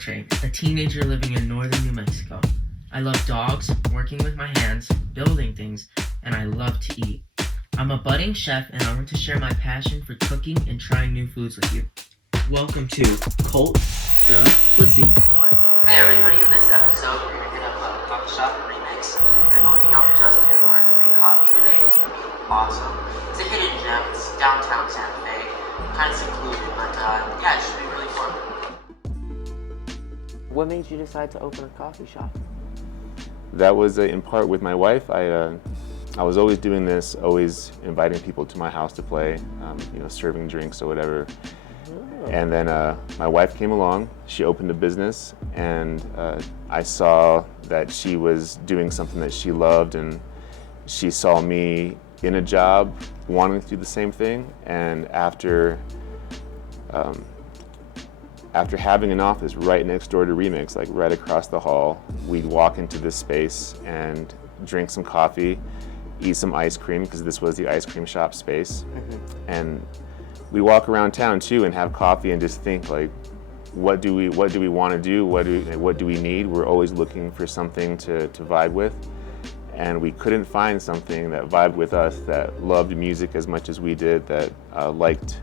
Coltrane, a teenager living in northern New Mexico. I love dogs, working with my hands, building things, and I love to eat. I'm a budding chef and I want to share my passion for cooking and trying new foods with you. Welcome to Colt de Cuisine. Hey everybody, in this episode we're going to hit up a coffee shop remix. We're going to go hang out with Justin and learn to make coffee today. It's going to be awesome. It's a hidden gem. It's downtown Santa Fe. Kind of secluded, but yeah, it should be really fun. What made you decide to open a coffee shop? That was in part with my wife. I was always doing this, always inviting people to my house to play, serving drinks or whatever. Oh. And then my wife came along. She opened a business, and I saw that she was doing something that she loved, and she saw me in a job wanting to do the same thing. And after having an office right next door to Remix, like right across the hall, we'd walk into this space and drink some coffee, eat some ice cream, because this was the ice cream shop space. Mm-hmm. And we walk around town too and have coffee and just think, like, what do we want to do? What do we need? We're always looking for something to vibe with. And we couldn't find something that vibed with us, that loved music as much as we did, that liked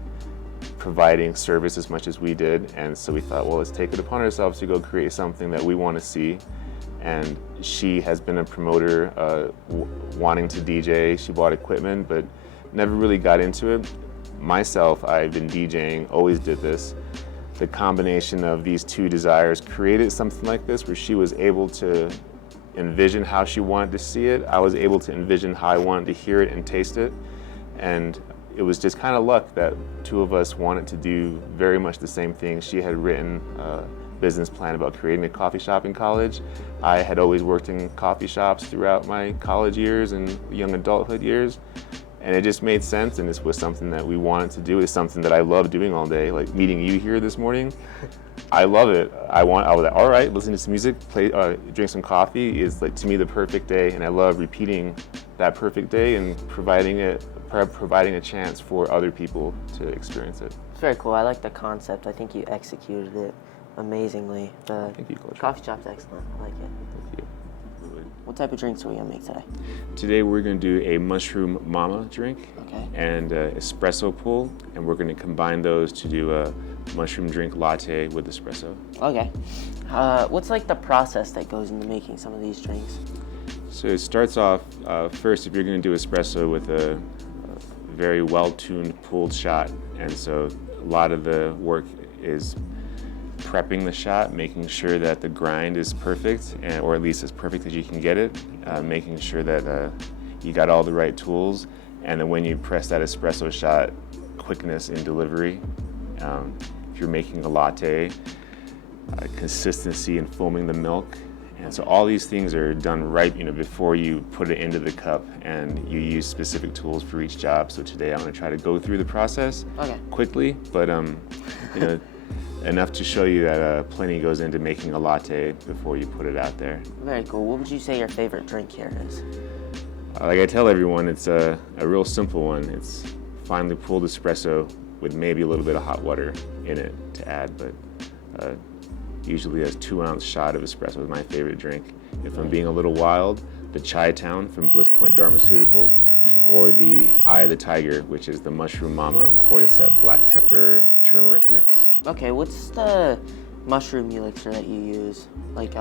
providing service as much as we did. And so we thought, well, let's take it upon ourselves to go create something that we want to see. And she has been a promoter, wanting to DJ. She bought equipment, but never really got into it. Myself, I've been DJing, always did this. The combination of these two desires created something like this, where she was able to envision how she wanted to see it. I was able to envision how I wanted to hear it and taste it. And it was just kind of luck that two of us wanted to do very much the same thing. She had written a business plan about creating a coffee shop in college. I had always worked in coffee shops throughout my college years and young adulthood years. And it just made sense, and this was something that we wanted to do. It's something that I love doing all day. Like meeting you here this morning, I love it. I was like, all right, listen to some music, drink some coffee is, like, to me, the perfect day. And I love repeating that perfect day and providing a chance for other people to experience it. It's very cool. I like the concept. I think you executed it amazingly. Thank you, Coach. Coffee shop's excellent. I like it. Thank you. What type of drinks are we gonna make today? Today we're gonna do a mushroom mama drink. Okay. And espresso pool, and we're gonna combine those to do a mushroom drink latte with espresso. Okay. What's like the process that goes into making some of these drinks? So it starts off, first, if you're gonna do espresso with a very well-tuned pulled shot, and so a lot of the work is prepping the shot, making sure that the grind is perfect, or at least as perfect as you can get it, making sure that you got all the right tools, and then when you press that espresso shot, quickness in delivery. If you're making a latte, consistency in foaming the milk. And so all these things are done right, before you put it into the cup, and you use specific tools for each job. So today I'm going to try to go through the process quickly, but enough to show you that plenty goes into making a latte before you put it out there. Very cool. What would you say your favorite drink here is? Like I tell everyone, it's a real simple one. It's finely pulled espresso with maybe a little bit of hot water in it to add, but usually a 2-ounce shot of espresso is my favorite drink. If I'm being a little wild, the Chai Town from Bliss Point Pharmaceutical, or the Eye of the Tiger, which is the Mushroom Mama Cordyceps Black Pepper Turmeric Mix. Okay, what's the mushroom elixir that you use? Like,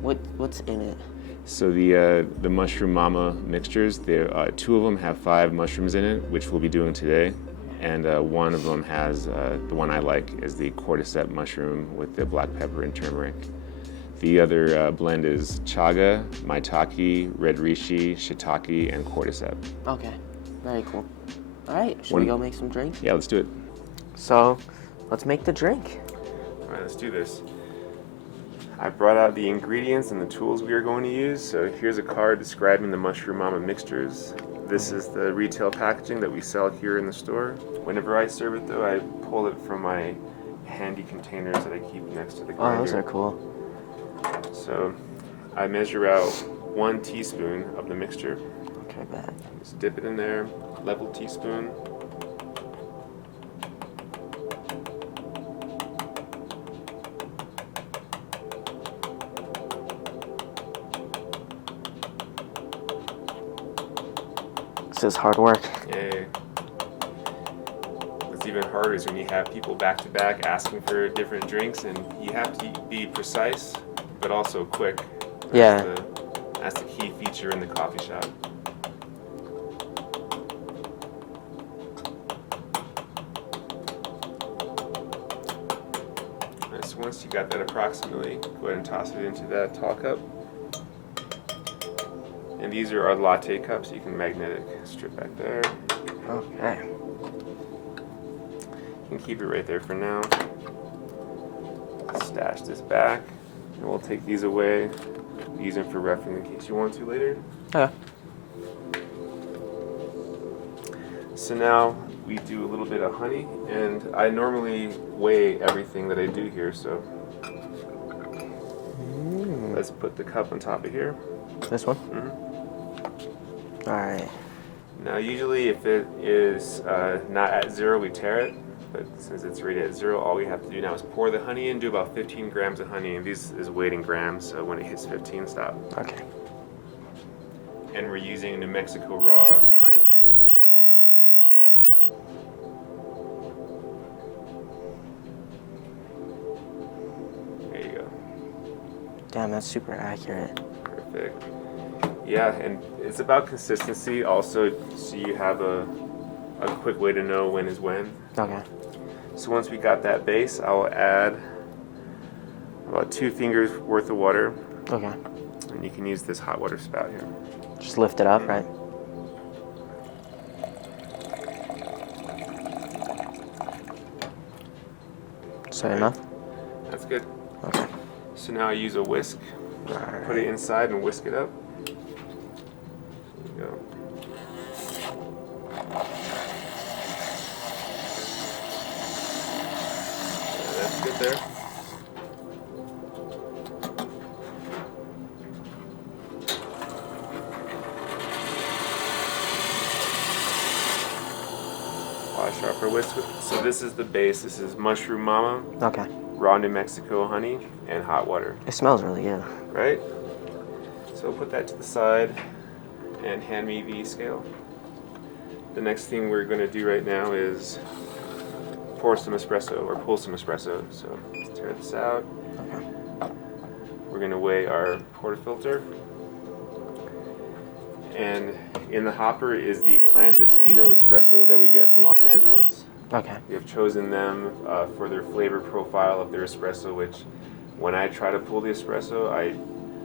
what's in it? So the Mushroom Mama mixtures, two of them have 5 mushrooms in it, which we'll be doing today. And one of them has, the one I like, is the Cordyceps mushroom with the black pepper and turmeric. The other blend is chaga, maitake, red reishi, shiitake, and cordyceps. Okay, very cool. All right, should we go make some drinks? Yeah, let's do it. So, let's make the drink. All right, let's do this. I brought out the ingredients and the tools we are going to use. So here's a card describing the Mushroom Mama mixtures. This is the retail packaging that we sell here in the store. Whenever I serve it, though, I pull it from my handy containers that I keep next to the grinder. Oh, those are cool. So I measure out 1 teaspoon of the mixture. Okay, bad. Just dip it in there, level teaspoon. This is hard work. Yeah. What's even harder is when you have people back to back asking for different drinks, and you have to be precise, but also quick. That's the key feature in the coffee shop. Alright, so once you got that approximately, go ahead and toss it into that tall cup. And these are our latte cups. You can magnetic strip back there. Okay. You can keep it right there for now. Stash this back, and we'll take these away. Use them for reference in case you want to later. Okay. So now we do a little bit of honey, and I normally weigh everything that I do here. So let's put the cup on top of here. This one? Mm-hmm. All right. Now usually if it is not at 0, we tare it. But since it's rated at 0, all we have to do now is pour the honey in, do about 15 grams of honey, and this is weighed in grams, so when it hits 15, stop. Okay. And we're using New Mexico raw honey. There you go. Damn, that's super accurate. Perfect. Yeah, and it's about consistency also, so you have a quick way to know when is when. Okay. So once we got that base, I'll add about 2 fingers worth of water. Okay. And you can use this hot water spout here. Just lift it up, right? Is that enough? That's good. Okay. So now I use a whisk. Alright. Put it inside and whisk it up. There you go. Yeah, that's good there. Wash off our whisk. So this is the base. This is Mushroom Mama, Okay. raw New Mexico honey, and hot water. It smells really good. Right? So put that to the side and hand me the scale. The next thing we're going to do right now is pour some espresso or pull some espresso. So let's tear this out. Okay. We're going to weigh our portafilter. And in the hopper is the Clandestino espresso that we get from Los Angeles. Okay. We have chosen them for their flavor profile of their espresso, which when I try to pull the espresso, I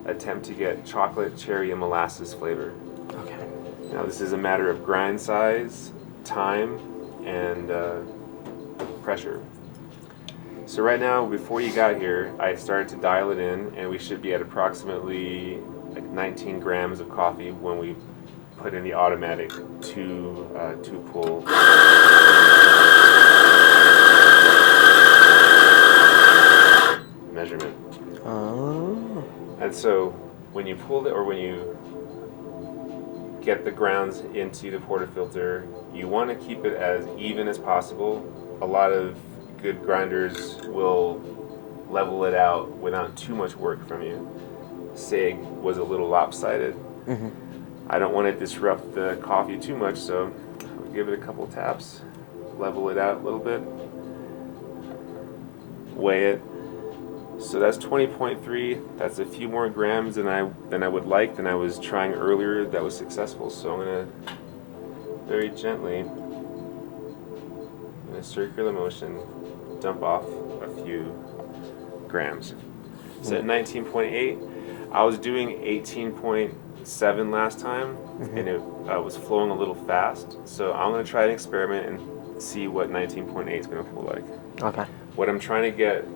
attempt to get chocolate, cherry, and molasses flavor. Okay. Now this is a matter of grind size, time, and pressure. So right now, before you got here, I started to dial it in, and we should be at approximately like 19 grams of coffee when we put in the automatic two pull. Measurement. Oh. And so when you pull it, or when you get the grounds into the portafilter, you want to keep it as even as possible. A lot of good grinders will level it out without too much work from you. Seg was a little lopsided. Mm-hmm. I don't want to disrupt the coffee too much, so I'll give it a couple taps, level it out a little bit, weigh it. So that's 20.3. That's a few more grams than I would like, than I was trying earlier. That was successful. So I'm gonna very gently, in a circular motion, dump off a few grams. So at 19.8, I was doing 18.7 last time, and it was flowing a little fast. So I'm gonna try an experiment and see what 19.8 is gonna flow like. Okay. What I'm trying to get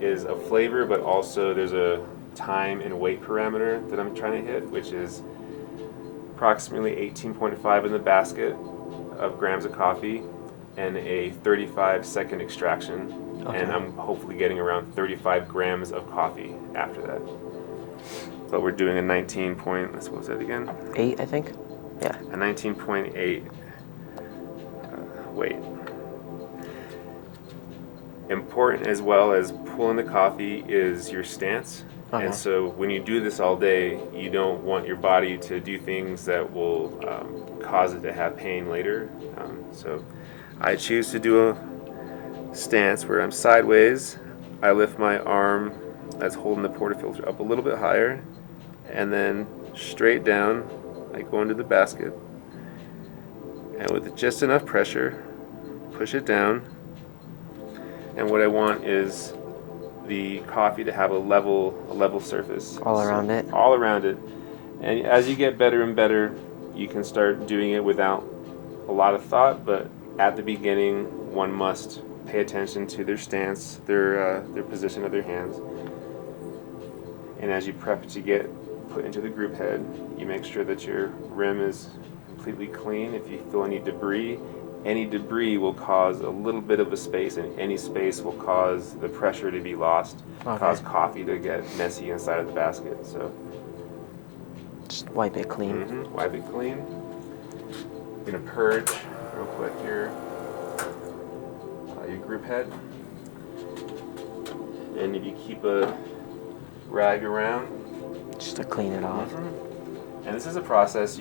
is a flavor, but also there's a time and weight parameter that I'm trying to hit, which is approximately 18.5 in the basket of grams of coffee and a 35-second extraction. Okay. And I'm hopefully getting around 35 grams of coffee after that. But we're doing a 19 point, what was that again? 8, I think. Yeah. A 19.8 weight. Important as well as pulling the coffee is your stance. Okay. And so when you do this all day, you don't want your body to do things that will cause it to have pain later. So I choose to do a stance where I'm sideways. I lift my arm that's holding the portafilter up a little bit higher, and then straight down, I go into the basket. And with just enough pressure, push it down. And what I want is the coffee to have a level surface. All around it? All around it. And as you get better and better, you can start doing it without a lot of thought, but at the beginning, one must pay attention to their stance, their position of their hands. And as you prep to get put into the group head, you make sure that your rim is completely clean. If you feel any debris will cause a little bit of a space, and any space will cause the pressure to be lost, cause coffee to get messy inside of the basket. So just wipe it clean. Wipe it clean. You're gonna purge real quick your group head, and if you keep a rag around, just to clean it off. And this is a process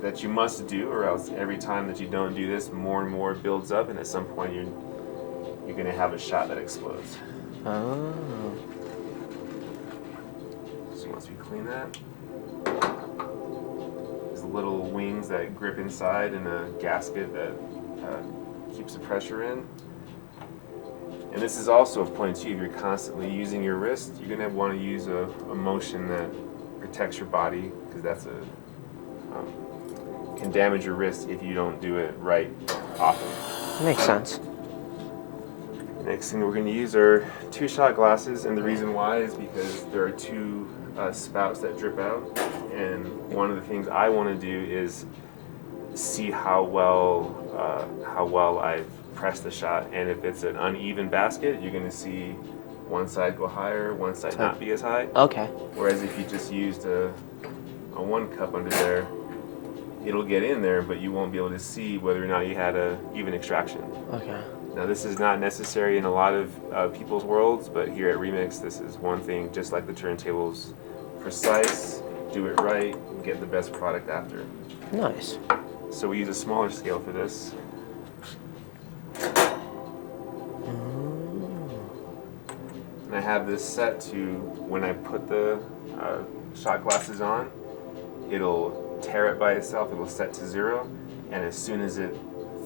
that you must do, or else every time that you don't do this, more and more builds up, and at some point you're gonna have a shot that explodes. Oh. So once we clean that, there's little wings that grip inside in a gasket that keeps the pressure in. And this is also a point too, if you're constantly using your wrist, you're gonna want to use a motion that protects your body, because that's can damage your wrist if you don't do it right often. Makes sense. Next thing we're going to use are 2-shot glasses, and the reason why is because there are 2 spouts that drip out, and one of the things I want to do is see how well I've pressed the shot. And if it's an uneven basket, you're going to see one side go higher, one side not be as high. Okay. Whereas if you just used a 1 cup under there, it'll get in there, but you won't be able to see whether or not you had a even extraction. Okay. Now this is not necessary in a lot of people's worlds, but here at Remix, this is one thing, just like the turntables, precise, do it right, and get the best product after. Nice. So we use a smaller scale for this. And I have this set to, when I put the shot glasses on, it'll tear it by itself, it'll set to 0, and as soon as it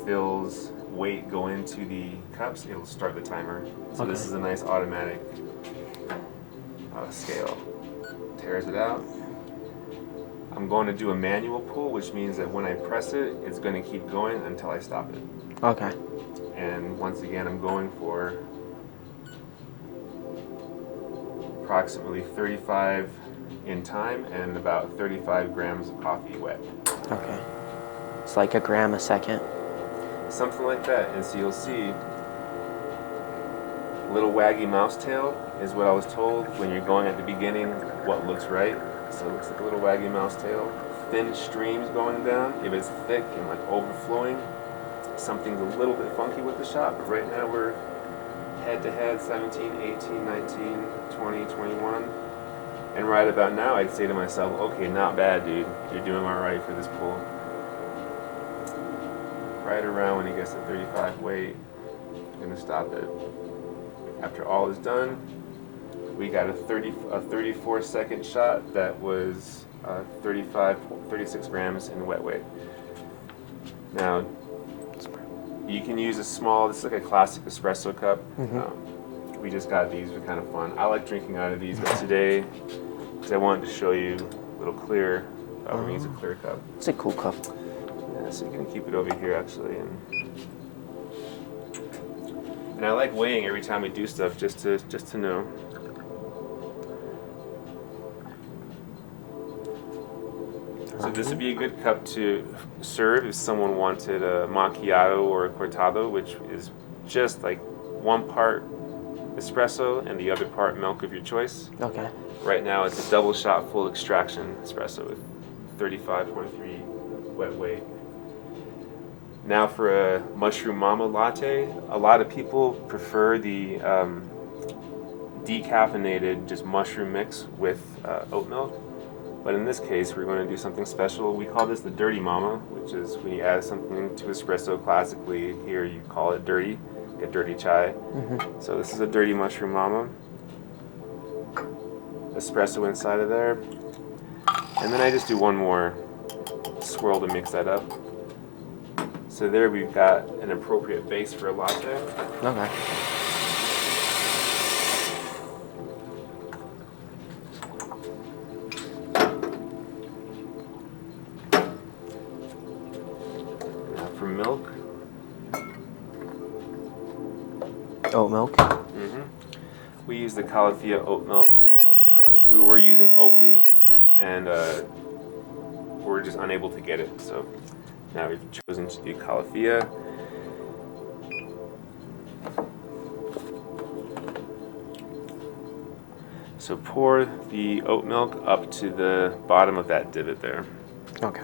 feels weight go into the cups, it'll start the timer. So this is a nice automatic scale. Tears it out. I'm going to do a manual pull, which means that when I press it, it's going to keep going until I stop it. Okay. And once again, I'm going for approximately 35 in time and about 35 grams of coffee wet. Okay. It's like a gram a second. Something like that. And so you'll see little waggy mouse tail is what I was told when you're going at the beginning, what looks right. So it looks like a little waggy mouse tail. Thin streams going down. If it's thick and like overflowing, something's a little bit funky with the shot. But right now we're head to head, 17, 18, 19, 20, 21. And right about now, I'd say to myself, okay, not bad, dude. You're doing all right for this pull. Right around when he gets to 35 weight, I'm gonna stop it. After all is done, we got a 34-second shot that was 36 grams in wet weight. Now, you can use a small, this is like a classic espresso cup. We just got these, they're kind of fun. I like drinking out of these, but today, because I wanted to show you a little clear, we're gonna use a clear cup. It's a cool cup. Yeah, so you're gonna keep it over here actually. And I like weighing every time we do stuff, just to know. So this would be a good cup to serve if someone wanted a macchiato or a cortado, which is just like 1 part espresso and the other part milk of your choice. Okay. Right now it's a double shot full extraction espresso with 35.3 wet weight. Now for a mushroom mama latte, a lot of people prefer the decaffeinated, just mushroom mix with oat milk. But in this case, we're going to do something special. We call this the Dirty Mama, which is when you add something to espresso. Classically, here you call it dirty, get dirty chai. So this is a Dirty Mushroom Mama. Espresso inside of there. And then I just do one more swirl to mix that up. So there we've got an appropriate base for a latte. Okay. Now for milk. Oat milk. We use the Califia oat milk. We were using Oatly, and we're just unable to get it. So now we've chosen to do Califia. So pour the oat milk up to the bottom of that divot there. Okay.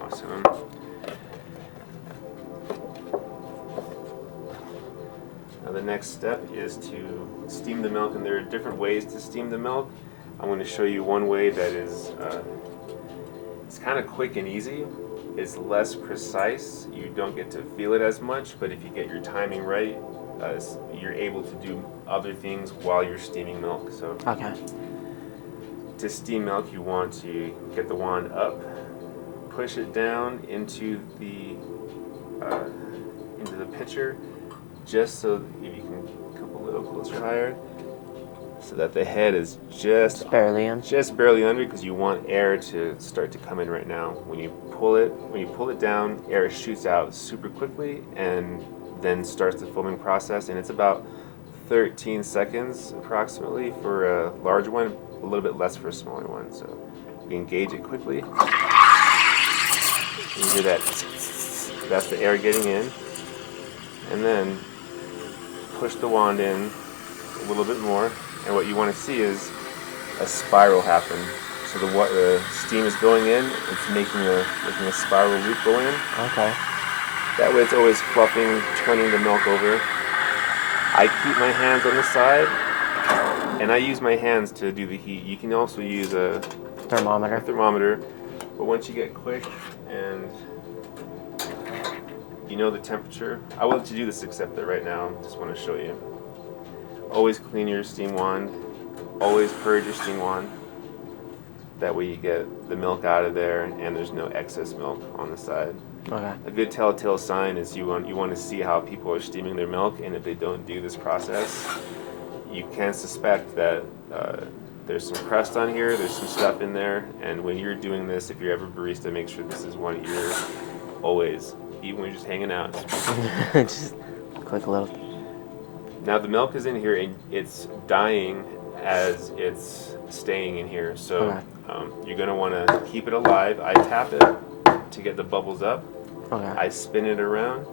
Awesome. Now the next step is to steam the milk, and there are different ways to steam the milk. I'm going to show you one way that is it's kind of quick and easy. It's less precise. You don't get to feel it as much, but if you get your timing right, you're able to do other things while you're steaming milk. So Okay. to steam milk, you want to get the wand up, push it down into the pitcher, just so if you can come a little closer higher, so that the head is just Barely in. barely under, because you want air to start to come in right now. When you pull it down, air shoots out super quickly and then starts the foaming process, and it's about 13 seconds approximately for a large one, a little bit less for a smaller one. So we engage it quickly. You hear that? That's the air getting in. And then push the wand in a little bit more, and what you want to see is a spiral happen. So the steam is going in, it's making a spiral loop go in. Okay. That way it's always fluffing, turning the milk over. I keep my hands on the side, and I use my hands to do the heat. You can also use a Thermometer. but once you get quick and you know the temperature, I will let you do this except that right now, I just want to show you. Always clean your steam wand, always purge your steam wand. That way you get the milk out of there and there's no excess milk on the side. Okay. A good telltale sign is you want to see how people are steaming their milk, and if they don't do this process, you can suspect that there's some crust on here, there's some stuff in there, and when you're doing this, if you're ever a barista, make sure this is one you're always, even when you're just hanging out. Just quick little. Now the milk is in here and it's dying as it's staying in here, so you're going to want to keep it alive. I tap it to get the bubbles up. Okay. I spin it around,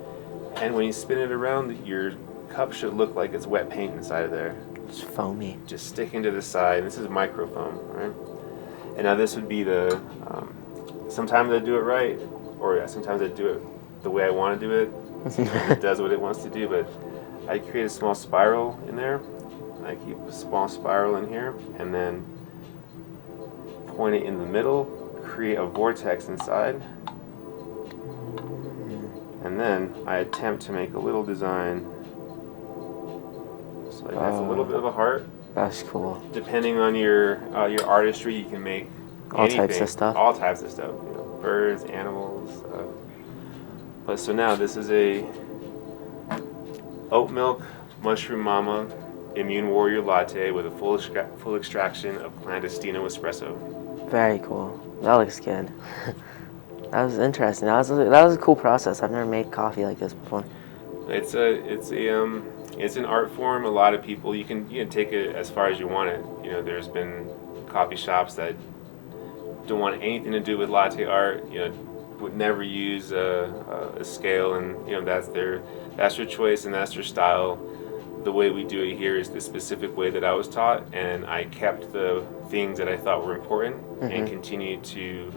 and when you spin it around, your cup should look like it's wet paint inside of there. It's foamy. Just sticking to the side. This is microfoam, right? And now this would be the, sometimes I do it right, or sometimes I do it the way I want to do it. It does what it wants to do, but I create a small spiral in there. I keep a small spiral in here, and then point it in the middle, create a vortex inside, and then I attempt to make a little design. So like that's a little bit of a heart. That's cool. Depending on your artistry, you can make All anything, types of stuff. All types of stuff. You know, birds, animals. But so now this is a oat milk mushroom mama immune warrior latte with a full extraction of clandestino espresso. Very cool. That looks good. That was interesting. That was a cool process. I've never made coffee like this before. It's an art form. A lot of people, you can take it as far as you want it. You know, there's been coffee shops that don't want anything to do with latte art. You know, would never use a scale, and you know that's their choice and that's their style. The way we do it here is the specific way that I was taught, and I kept the things that I thought were important and continued to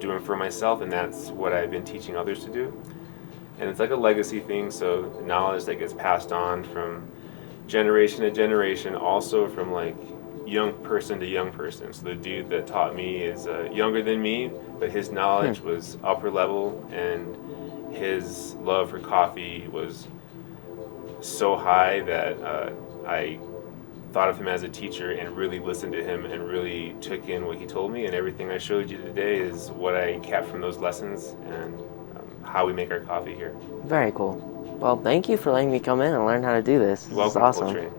doing for myself, and that's what I've been teaching others to do. And it's like a legacy thing, so knowledge that gets passed on from generation to generation, also from like young person to young person. So the dude that taught me is younger than me, but his knowledge was upper level, and his love for coffee was so high that I thought of him as a teacher and really listened to him and really took in what he told me, and everything I showed you today is what I kept from those lessons and how we make our coffee here. Very cool. Well, thank you for letting me come in and learn how to do this. This is awesome. Coltrane.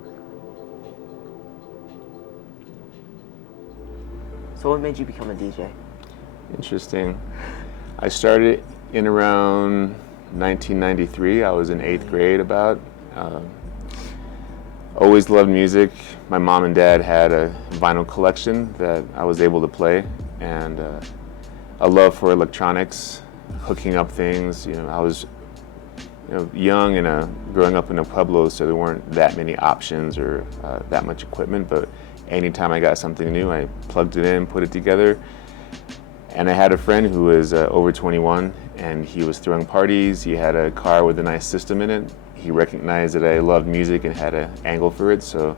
So what made you become a DJ? Interesting. I started in around 1993. I was in 8th grade about. Always loved music. My mom and dad had a vinyl collection that I was able to play, and a love for electronics, hooking up things. I was young and growing up in a pueblo, so there weren't that many options or that much equipment, but anytime I got something new, I plugged it in, put it together. And I had a friend who was over 21, and he was throwing parties. He had a car with a nice system in it. He recognized that I loved music and had an angle for it, so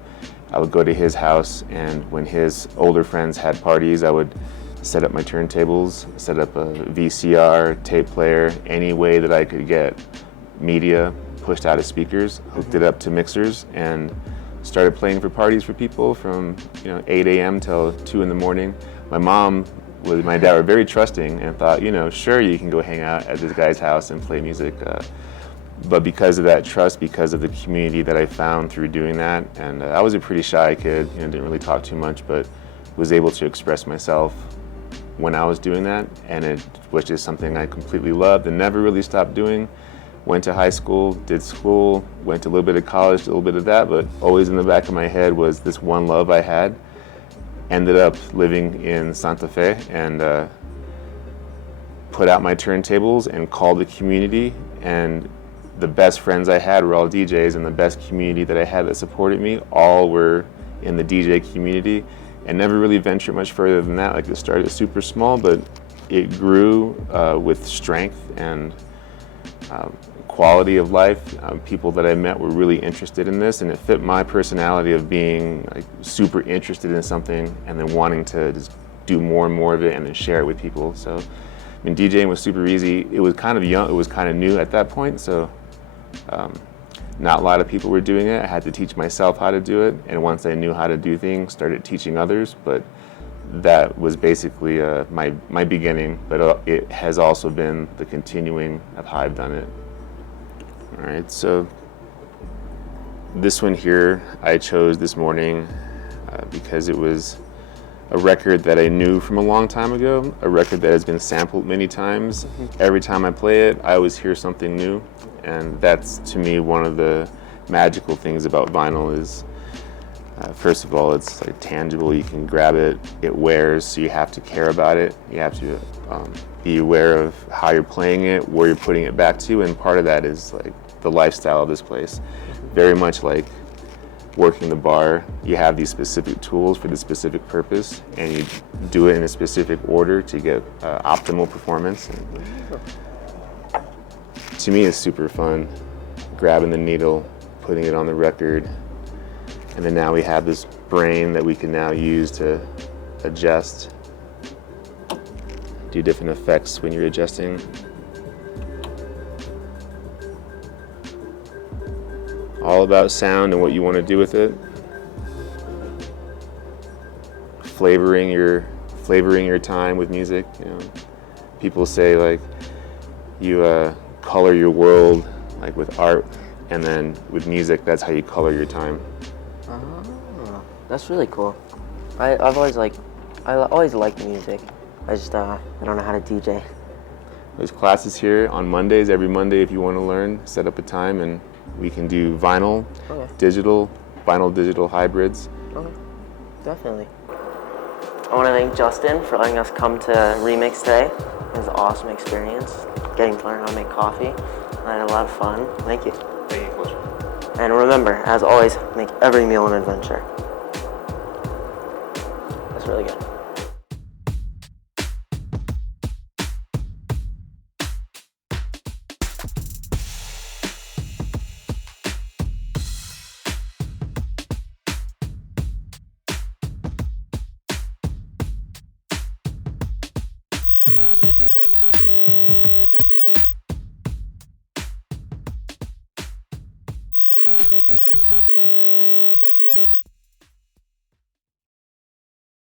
I would go to his house, and when his older friends had parties, I would set up my turntables, set up a VCR, tape player, any way that I could get media pushed out of speakers, hooked it up to mixers, and started playing for parties for people from 8 a.m. till 2 in the morning. My mom with my dad were very trusting and thought, sure, you can go hang out at this guy's house and play music. But because of that trust, because of the community that I found through doing that, and I was a pretty shy kid, didn't really talk too much, but was able to express myself when I was doing that, and it was just something I completely loved and never really stopped doing. Went to high school, did school, went to a little bit of college, a little bit of that, but always in the back of my head was this one love I had. Ended up living in Santa Fe and put out my turntables and called the community, and the best friends I had were all DJs, and the best community that I had that supported me all were in the DJ community, and never really ventured much further than that. Like, it started super small, but it grew with strength and quality of life. People that I met were really interested in this, and it fit my personality of being like super interested in something and then wanting to just do more and more of it and then share it with people. So, DJing was super easy. It was kind of young, it was kind of new at that point, so not a lot of people were doing it. I had to teach myself how to do it, and once I knew how to do things, started teaching others. But that was basically my beginning, but it has also been the continuing of how I've done it. All right, so this one here I chose this morning because it was a record that I knew from a long time ago, a record that has been sampled many times. Every time I play it, I always hear something new, and that's, to me, one of the magical things about vinyl is, first of all, it's like tangible. You can grab it, it wears, so you have to care about it. You have to be aware of how you're playing it, where you're putting it back to, and part of that is like the lifestyle of this place. Very much like working the bar, you have these specific tools for the specific purpose, and you do it in a specific order to get optimal performance. And to me, it's super fun, grabbing the needle, putting it on the record, and then now we have this brain that we can now use to adjust, do different effects when you're adjusting. All about sound and what you want to do with it. Flavoring your time with music. People say like you color your world like with art, and then with music, that's how you color your time. Oh, that's really cool. I always liked music. I just I don't know how to DJ. There's classes here on Mondays. Every Monday, if you want to learn, set up a time and we can do vinyl, digital, vinyl digital hybrids. Okay, definitely. I want to thank Justin for letting us come to Remix today. It was an awesome experience, getting to learn how to make coffee. I had a lot of fun. Thank you. Thank you, Coach. And remember, as always, make every meal an adventure. That's really good.